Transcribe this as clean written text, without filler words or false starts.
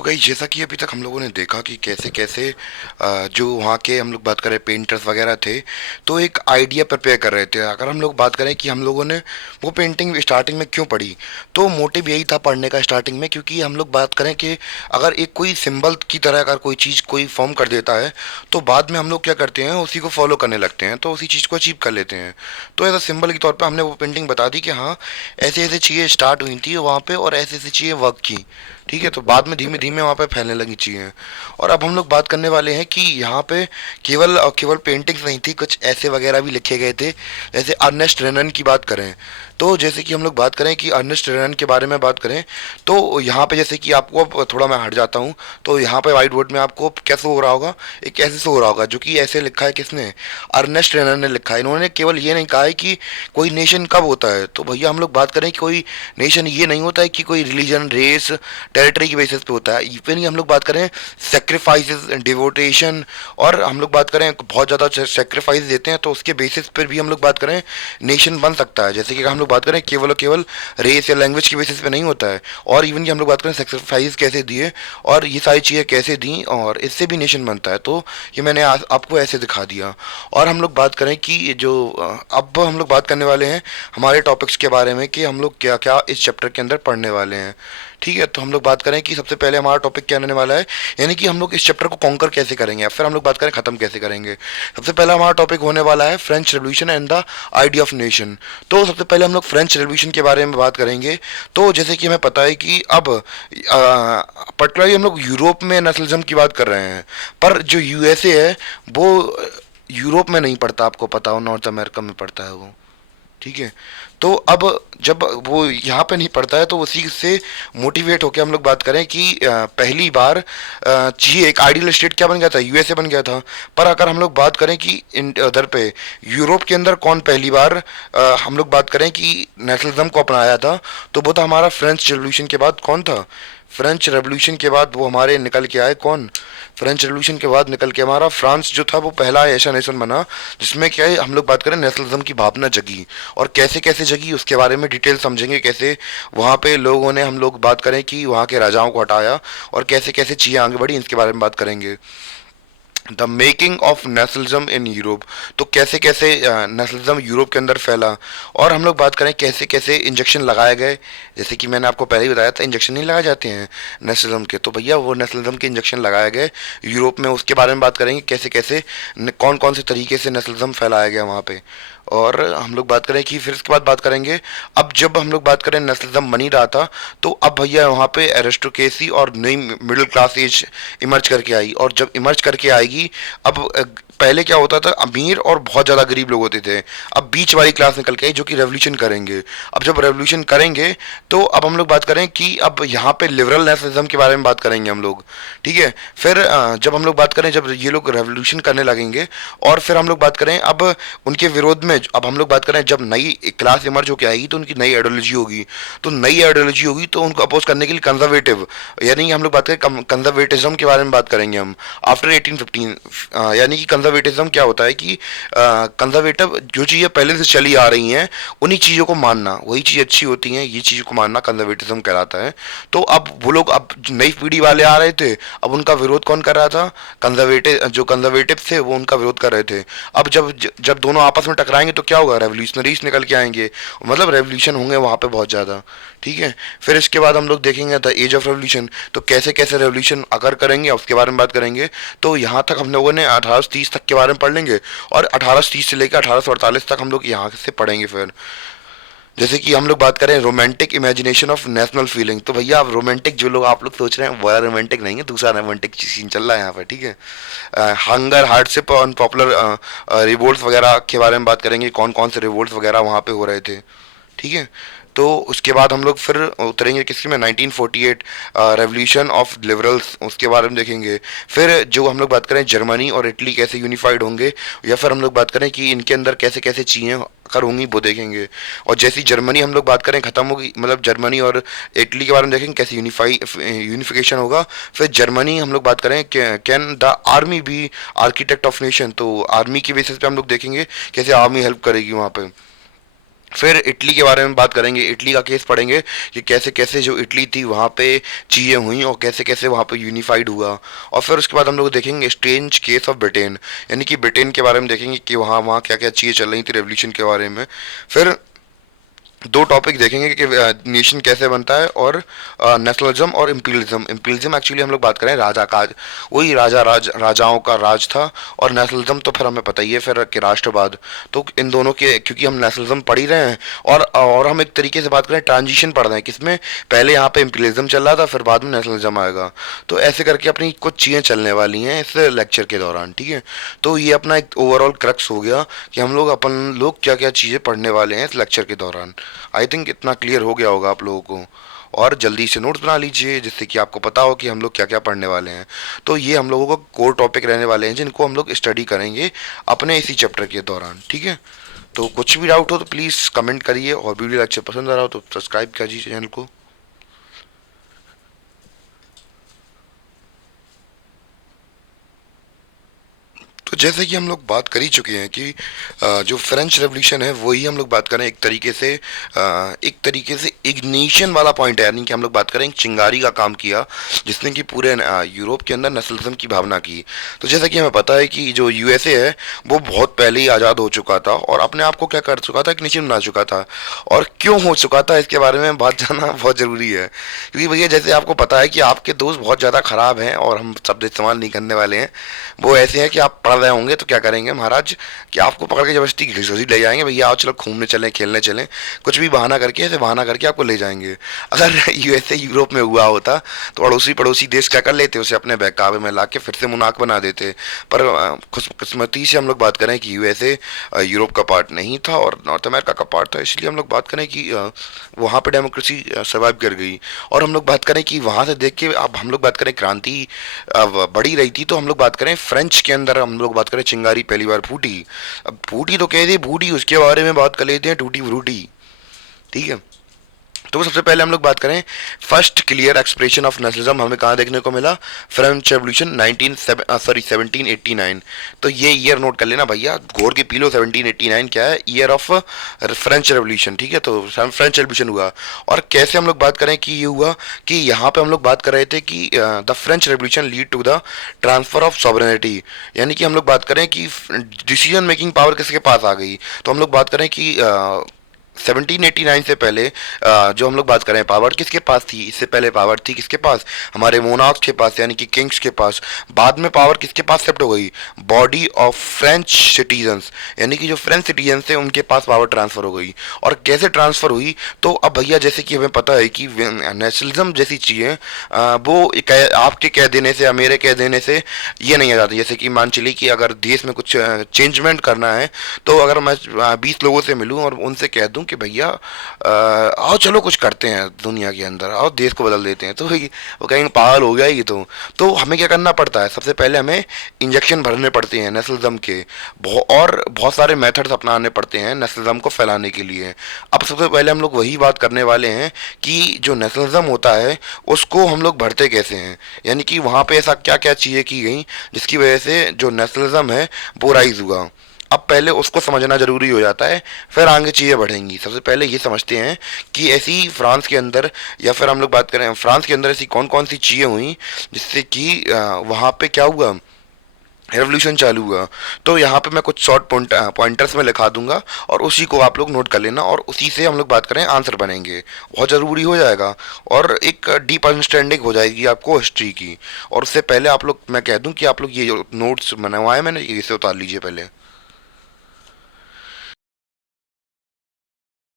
तो गाइस जैसा कि अभी तक हम लोगों ने देखा कि कैसे कैसे जो वहाँ के हम लोग बात करें पेंटर्स वगैरह थे, तो एक आइडिया प्रिपेयर कर रहे थे। अगर हम लोग बात करें कि हम लोगों ने वो पेंटिंग स्टार्टिंग में क्यों पढ़ी, तो मोटिव यही था पढ़ने का स्टार्टिंग में, क्योंकि हम लोग बात करें कि अगर एक कोई सिंबल की तरह अगर कोई चीज़ कोई फॉर्म कर देता है, तो बाद में हम लोग क्या करते हैं, उसी को फॉलो करने लगते हैं, तो उसी चीज़ को अचीव कर लेते हैं। तो एज अ सिंबल के तौर पर हमने वो पेंटिंग बता दी कि हाँ, ऐसे ऐसे चीज़ें स्टार्ट हुई थी वहाँ पे और ऐसे ऐसे चीज़ें वर्क की। ठीक है, तो बाद में धीमे धीमे वहाँ पे फैलने लगी चीज़ें। और अब हम लोग बात करने वाले हैं कि यहाँ पे केवल और केवल पेंटिंग्स नहीं थी, कुछ ऐसे वगैरह भी लिखे गए थे। जैसे अर्नेस्ट रेनन की बात करें, तो जैसे कि हम लोग बात करें कि अर्नेस्ट रेनन के बारे में बात करें, तो यहाँ पे जैसे कि आपको अब थोड़ा मैं हट जाता हूँ, तो यहाँ पे वाइट बोर्ड में आपको क्या शो हो रहा होगा, एक ऐसे शो हो रहा होगा जो कि ऐसे लिखा है किसने, अर्नेस्ट रेनन ने लिखा है। इन्होंने केवल ये नहीं कहा है कि कोई नेशन कब होता है, तो भैया हम लोग बात करें कि कोई नेशन ये नहीं होता है कि कोई रिलीजन रेस टेरिटरी की बेसिस पे होता है। इवन ही हम लोग बात करें सेक्रीफाइसेस डिवोटेशन, और हम लोग बात करें बहुत ज़्यादा सेक्रीफाइस देते हैं, तो उसके बेसिस पर भी हम लोग बात करें नेशन बन सकता है। जैसे कि हम लोग बात करें केवल और केवल रेस या लैंग्वेज की बेसिस पे नहीं होता है। और इवन कि हम लोग बात करें सेक्रीफाइस कैसे दिए और ये सारी चीज़ें कैसे दी, और इससे भी नेशन बनता है। तो ये मैंने आपको ऐसे दिखा दिया। और हम लोग बात करें कि ये जो अब हम लोग बात करने वाले हैं हमारे टॉपिक्स के बारे में कि हम लोग क्या क्या इस चैप्टर के अंदर पढ़ने वाले हैं। ठीक है, तो हम लोग बात करें कि सबसे पहले हमारा टॉपिक क्या रहने वाला है, यानी कि हम लोग इस चैप्टर को कॉन्कर कैसे करेंगे, या फिर हम लोग बात करें ख़त्म कैसे करेंगे। सबसे पहला हमारा टॉपिक होने वाला है French revolution and the idea of nation. तो सबसे पहले हम लोग फ्रेंच रेवोल्यूशन के बारे में बात करेंगे। तो जैसे कि हमें पता है कि अब पर्टिकुलरली हम लोग यूरोप में नेशनलिज्म की बात कर रहे हैं, पर जो यूएसए है वो यूरोप में नहीं पड़ता, आपको पता हो नॉर्थ अमेरिका में पड़ता है वो। ठीक है, तो अब जब वो यहाँ पे नहीं पढ़ता है, तो उसी से मोटिवेट होकर हम लोग बात करें कि पहली बार जी एक आइडियल स्टेट क्या बन गया था, यूएसए बन गया था। पर अगर हम लोग बात करें कि उधर पे यूरोप के अंदर कौन पहली बार हम लोग बात करें कि नेशनलिज्म को अपनाया था, तो वो था हमारा फ्रेंच रेवोल्यूशन के बाद कौन था, फ्रेंच रेवोल्यूशन के बाद वो हमारे निकल के आए कौन, फ्रेंच रेवोल्यूशन के बाद निकल के हमारा फ्रांस जो था वो पहला ऐसा नेशन बना जिसमें क्या है हम लोग बात करें नेशनलिज्म की भावना जगी। और कैसे कैसे जगी उसके बारे में डिटेल समझेंगे, कैसे वहाँ पे लोगों ने हम लोग बात करें कि वहाँ के राजाओं को हटाया और कैसे कैसे चीज़ें आगे बढ़ी, इसके बारे में बात करेंगे। The making of nationalism in Europe, तो कैसे कैसे नेशनलिज्म यूरोप के अंदर फैला। और हम लोग बात करें कैसे कैसे इंजेक्शन लगाए गए, जैसे कि मैंने आपको पहले ही बताया था इंजेक्शन नहीं लगाए जाते हैं नेशनलिज्म के, तो भैया वो नेशनलिज्म के इंजेक्शन लगाए गए यूरोप में, उसके बारे में बात करेंगे कैसे कैसे कौन कौन से तरीके से नेशनलिज्म फैलाया गया वहाँ पे। और हम लोग बात करें कि फिर इसके बाद बात करेंगे, अब जब हम लोग बात करें नेशनलिज्म बन ही रहा था, तो अब भैया वहाँ पे एरिस्टोक्रेसी और नई मिडिल क्लास एज इमर्ज करके आई। और जब इमर्ज करके आएगी, अब पहले क्या होता था, अमीर और बहुत ज़्यादा गरीब लोग होते थे, अब बीच वाली क्लास निकल के आई जो कि रेवोल्यूशन करेंगे। अब जब रेवोल्यूशन करेंगे, तो अब हम लोग बात करें कि अब यहाँ पे लिबरल नेशनलिज्म के बारे में बात करेंगे हम लोग। ठीक है, फिर जब हम लोग बात करें जब ये लोग रेवोल्यूशन करने लगेंगे, और फिर हम लोग बात करें अब उनके विरोध में, अब हम लोग बात करें जब नई क्लास इमर्ज होकर आएगी तो उनकी नई आइडियोलॉजी होगी, तो नई आइडियोलॉजी होगी तो उनको अपोज करने के लिए कंजर्वेटिव, यानी हम लोग बात करें कंजर्वेटिज्म के बारे में बात करेंगे हम आफ्टर 1815। यानी कि कंजर्वेटिज्म क्या होता है कि कंजर्वेटिव जो चीज़ें पहले से चली आ रही हैं उन्हीं चीज़ों को मानना, वही चीज़ अच्छी होती हैं, ये चीज़ों को मानना कंजर्वेटिज्म कहलाता है। तो अब वो लोग, अब नई पीढ़ी वाले आ रहे थे, अब उनका विरोध कौन कर रहा था, कंजर्वेटिव, जो कंजर्वेटिव थे वो उनका विरोध कर रहे थे। अब जब जब दोनों आपस में टकराएंगे तो क्या होगा, रेवोल्यूशनरीज निकल के आएंगे, मतलब रेवोल्यूशन होंगे वहाँ पे बहुत ज़्यादा। ठीक है, फिर इसके बाद हम लोग देखेंगे द एज ऑफ रेवोल्यूशन, तो कैसे कैसे रेवोल्यूशन अगर करेंगे उसके बारे में बात करेंगे। तो यहाँ तक हम लोगों ने 1830 तक के बारे में पढ़ लेंगे, और 1830 से लेकर 1848 तक हम लोग यहाँ से पढ़ेंगे। फिर जैसे कि हम लोग बात करें romantic imagination of national feeling, तो भैया अब रोमांटिक जो लोग आप लोग सोच रहे हैं वो रोमांटिक नहीं है, दूसरा रोमांटिक सीन चल रहा है यहाँ पर। ठीक है, हंगर हार्डशिप और पॉपुलर रिवोल्ट वगैरह के बारे में बात करेंगे, कौन कौन से रिवोल्ट वगैरह वहाँ पे हो रहे थे। ठीक है, तो उसके बाद हम लोग फिर उतरेंगे किसकी में, 1948 रेवोल्यूशन ऑफ लिबरल्स, उसके बारे में देखेंगे। फिर जो हम लोग बात करें जर्मनी और इटली कैसे यूनिफाइड होंगे, या फिर हम लोग बात करें कि इनके अंदर कैसे कैसे चीज़ें कर होंगी वो देखेंगे। और जैसी जर्मनी हम लोग बात करें ख़त्म होगी, मतलब जर्मनी और इटली के बारे में देखेंगे कैसे यूनिफिकेशन होगा। फिर जर्मनी हम लोग बात करें can the army be architect of nation, तो आर्मी की बेसिस पे हम लोग देखेंगे कैसे आर्मी हेल्प करेगी वहाँ पे। फिर इटली के बारे में बात करेंगे, इटली का केस पढ़ेंगे कि कैसे कैसे जो इटली थी वहाँ पे चीज़ें हुई और कैसे कैसे वहाँ पे यूनिफाइड हुआ। और फिर उसके बाद हम लोग देखेंगे स्ट्रेंज केस ऑफ ब्रिटेन, यानी कि ब्रिटेन के बारे में देखेंगे कि वहाँ वहाँ क्या क्या चीज़ें चल रही थी रेवोल्यूशन के बारे में। फिर दो टॉपिक देखेंगे कि नेशन कैसे बनता है और नेशनलिज्म और इम्पीरियलिज्म। इम्पीरियलिज्म एक्चुअली हम लोग बात करें राजा का, वही राजाओं का राज था। और नेशनलिज्म तो फिर हमें पता ही है फिर कि राष्ट्रवाद। तो इन दोनों के, क्योंकि हम नेशनलिज्म पढ़ ही रहे हैं और हम एक तरीके से बात करें ट्रांजिशन पढ़ रहे हैं किसमें, पहले यहाँ पे इम्पीरियलिज्म चल रहा था फिर बाद में नेशनलिज्म आएगा। तो ऐसे करके अपनी कुछ चीज़ें चलने वाली हैं इस लेक्चर के दौरान, ठीक है। तो ये अपना एक ओवरऑल क्रक्स हो गया कि हम लोग अपन लोग क्या क्या चीज़ें पढ़ने वाले हैं इस लेक्चर के दौरान। आई थिंक इतना क्लियर हो गया होगा आप लोगों को। और जल्दी से नोट्स बना लीजिए जिससे कि आपको पता हो कि हम लोग क्या क्या पढ़ने वाले हैं। तो ये हम लोगों का कोर टॉपिक रहने वाले हैं जिनको हम लोग स्टडी करेंगे अपने इसी चैप्टर के दौरान, ठीक है। तो कुछ भी डाउट हो तो प्लीज़ कमेंट करिए, और वीडियो लेक्चर पसंद आ रहा हो तो सब्सक्राइब कीजिए चैनल को। तो जैसे कि हम लोग बात कर ही चुके हैं कि जो फ्रेंच रेवोल्यूशन है वही हम लोग बात करें एक तरीके से इग्निशन वाला पॉइंट है, यानी कि हम लोग बात करें एक चिंगारी का काम किया जिसने कि पूरे यूरोप के अंदर नेशनलिज्म की भावना की। तो जैसा कि हमें पता है कि जो यूएसए है वो बहुत पहले ही आज़ाद हो चुका था और अपने आप को क्या कर चुका था, एक नेशन बना चुका था। और क्यों हो चुका था इसके बारे में बात जानना बहुत ज़रूरी है, क्योंकि भैया जैसे आपको पता है कि आपके दोस्त बहुत ज़्यादा ख़राब हैं और हम शब्द इस्तेमाल नहीं करने वाले हैं। वो ऐसे हैं कि आप पढ़ रहे होंगे तो क्या करेंगे महाराज कि आपको पकड़ के जबरदस्ती घसीट ले जाएंगे, भैया आओ चलो घूमने चलें खेलने चलें, कुछ भी बहाना करके ऐसे बहाना करके आपको ले जाएंगे। अगर यूएसए यूरोप में हुआ होता तो अड़ोसी पड़ोसी देश क्या कर लेते, उसे अपने बहकावे में ला के फिर से मुनाक बना देते। पर खुशकिस्मती से हम लोग बात करें कि यूएसए यूरोप का पार्ट नहीं था और नॉर्थ अमेरिका का पार्ट था, इसलिए हम लोग बात करें कि वहाँ पे डेमोक्रेसी सर्वाइव कर गई। और हम लोग बात करें कि वहाँ से देख के अब हम लोग बात करें क्रांति बढ़ी रही थी, तो हम लोग बात करें फ्रेंच के अंदर हम लोग बात करें चिंगारी पहली बार फूटी। अब फूटी तो कह दे फूटी, उसके बारे में बात कर लेते हैं टूटी फ्रूटी, ठीक है। तो सबसे पहले हम लोग बात करें first clear expression of nationalism हमें कहाँ देखने को मिला, फ्रेंच रेवोल्यूशन 1789। तो ये ईयर नोट कर लेना भैया, घोर के पी लो, 1789 क्या है, ईयर ऑफ फ्रेंच रेवोल्यूशन, ठीक है। तो फ्रेंच रेवोल्यूशन हुआ और कैसे हम लोग बात करें कि ये हुआ कि यहाँ पे हम लोग बात कर रहे थे कि the French revolution lead to the transfer of sovereignty, यानी कि हम लोग बात करें कि डिसीजन मेकिंग पावर किसके पास आ गई। तो हम लोग बात करें कि 1789 से पहले जो हम लोग बात करें पावर किसके पास थी, इससे पहले पावर थी किसके पास, हमारे मोनार्क्स के पास यानी कि किंग्स के पास। बाद में पावर किसके पास शिफ्ट हो गई, बॉडी ऑफ फ्रेंच सिटीजन्स, यानी कि जो फ्रेंच सिटीजन थे उनके पास पावर ट्रांसफर हो गई। और कैसे ट्रांसफर हुई, तो अब भैया जैसे कि हमें पता है कि नेशनलिज्म जैसी चीज़ें वो आपके कह देने से या मेरे कह देने से ये नहीं आ जाती। जैसे कि मान चलिए कि अगर देश में कुछ चेंजमेंट करना है, तो अगर मैं 20 लोगों से मिलूं और उनसे कह दूं कि भैया आओ चलो कुछ करते हैं दुनिया के अंदर, आओ देश को बदल देते हैं, तो वो कहेंगे पागल हो गया ये तो हमें क्या करना पड़ता है, सबसे पहले हमें इंजेक्शन भरने पड़ते हैं नेशनलिज्म के, और बहुत सारे मेथड्स अपनाने पड़ते हैं नेशनलिज्म को फैलाने के लिए। अब सबसे पहले हम लोग वही बात करने वाले हैं कि जो नेशनलिज्म होता है उसको हम लोग भरते कैसे हैं, यानी कि वहाँ पे ऐसा क्या क्या चीज़ें की गई जिसकी वजह से जो नेशनलिज्म है वो राइज हुआ। अब पहले उसको समझना जरूरी हो जाता है, फिर आगे चीज़ें बढ़ेंगी। सबसे पहले ये समझते हैं कि ऐसी फ्रांस के अंदर, या फिर हम लोग बात करें फ्रांस के अंदर ऐसी कौन कौन सी चीज़ें हुई जिससे कि वहाँ पे क्या हुआ, रेवोल्यूशन चालू हुआ। तो यहाँ पे मैं कुछ शॉर्ट पॉइंटर्स में लिखा दूंगा और उसी को आप लोग नोट कर लेना और उसी से हम लोग बात करें आंसर बनेंगे, बहुत ज़रूरी हो जाएगा और एक डीप अंडरस्टैंडिंग हो जाएगी आपको हिस्ट्री की। और उससे पहले आप लोग, मैं कह दूं कि आप लोग ये जो नोट्स बनवाए मैंने इसे उतार लीजिए पहले।